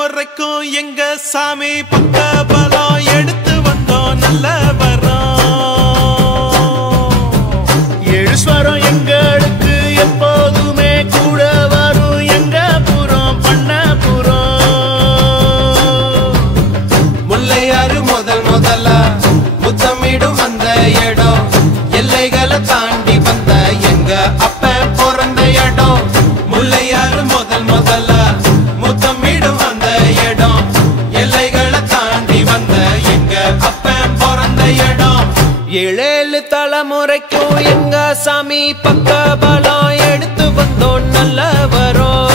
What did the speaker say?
தலைமுறைக்கும் எங்க சாமி பக்க பலம் எடுத்து வந்தோம் நல்ல வரோம். ஏழு ஸ்வரம் எங்களுக்கு எப்போதுமே கூட வரும் எங்க புறம் பண்ணபுரம். முல்லையாறு முதலா முத்தமிடும் அந்த இடம் எல்லைகளை தாண்டி வந்த எங்க அப்ப பிறந்த இடம். முல்லையாறு முதலா முத்தமிடும் அந்த இடம் எல்லைகளை தாண்டி வந்த எங்க அப்ப பிறந்த இடம். ஏழேழு தலைமுறைக்கும் எங்க சாமி பக்க பலம் எடுத்து வந்தோம் நல்ல வரோம்.